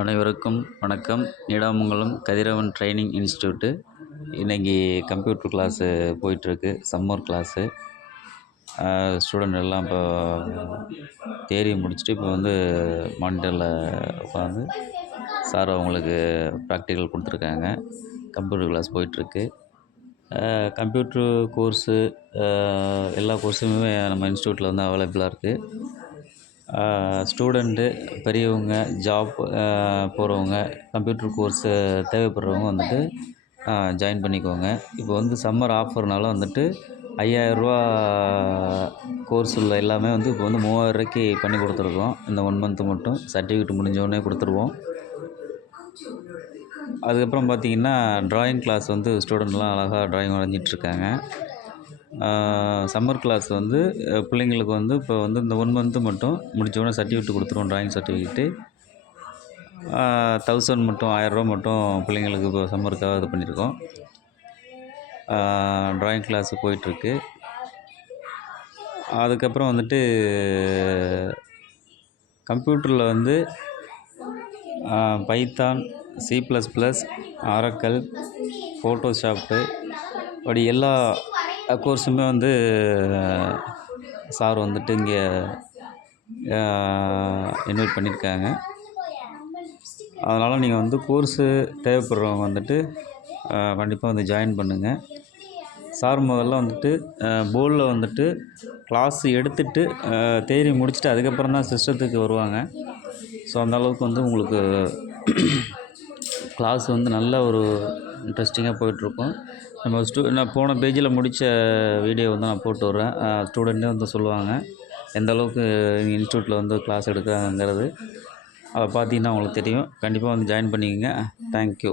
அனைவருக்கும் வணக்கம். நீடாமங்கலம் கதிரவன் training institute. இன்றைக்கி கம்ப்யூட்டர் கிளாஸு போயிட்டுருக்கு. Summer class. ஸ்டூடெண்ட் எல்லாம் இப்போ தியரி முடிச்சுட்டு இப்போ மானிட்டரில் உட்காந்து சார் அவங்களுக்கு ப்ராக்டிக்கல் கொடுத்துருக்காங்க. கம்ப்யூட்டர் கிளாஸ் போயிட்டுருக்கு. கம்ப்யூட்ரு கோர்ஸு எல்லா கோர்ஸுமே நம்ம இன்ஸ்டியூட்டில் அவைலபிளாக இருக்குது. ஸ்டூடெண்ட்டு, பெரியவங்க, ஜாப் போகிறவங்க, கம்ப்யூட்டர் கோர்ஸு தேவைப்படுறவங்க ஜாயின் பண்ணிக்கோங்க. இப்போ சம்மர் ஆஃபர்னால 5000ரூவா கோர்ஸ் உள்ள எல்லாமே இப்போ 3000ரூவாய்க்கு பண்ணி கொடுத்துருக்கோம். இந்த 1 மந்த்து மட்டும் சர்டிஃபிகேட் முடிஞ்சோடனே கொடுத்துருவோம். அதுக்கப்புறம் பார்த்திங்கன்னா ட்ராயிங் கிளாஸ் ஸ்டூடெண்ட்லாம் அழகாக ட்ராயிங் வரைஞ்சிட்ருக்காங்க. சம்மர் கிளாஸ் பிள்ளைங்களுக்கு இப்போ இந்த 1 மந்த்து மட்டும் முடித்தோடனே சர்டிஃபிகேட் கொடுத்துருவோம். ட்ராயிங் சர்டிஃபிகேட்டு 1000 மட்டும் 1000ரூவா மட்டும் பிள்ளைங்களுக்கு இப்போ சம்மருக்காக இது பண்ணியிருக்கோம். ட்ராயிங் கிளாஸு போயிட்டுருக்கு. அதுக்கப்புறம் கம்ப்யூட்டரில் பைத்தான், C++, ஆரக்கிள், ஃபோட்டோஷாப்பு அப்படி எல்லா கோர்ஸுமே சார் இங்கே இன்வைட் பண்ணியிருக்காங்க. அதனால் நீங்கள் கோர்ஸு தேவைப்படுறவங்க கண்டிப்பாக ஜாயின் பண்ணுங்கள். சார் முதல்ல போர்டில் கிளாஸ் எடுத்துகிட்டு தியரி முடிச்சுட்டு அதுக்கப்புறம் தான் சிஸ்டத்துக்கு வருவாங்க. ஸோ அந்தளவுக்கு உங்களுக்கு கிளாஸ் நல்ல ஒரு இன்ட்ரெஸ்டிங்காக போயிட்டுருக்கும். நான் போன பேஜில் முடித்த வீடியோ நான் போட்டு விட்றேன். ஸ்டூடெண்ட்டே சொல்லுவாங்க எந்த அளவுக்கு இன்ஸ்டியூட்டில் கிளாஸ் எடுக்கிறாங்கங்கிறது. அதை பார்த்தீங்கன்னா உங்களுக்கு தெரியும். கண்டிப்பாக ஜாயின் பண்ணிக்கங்க. தேங்க்யூ.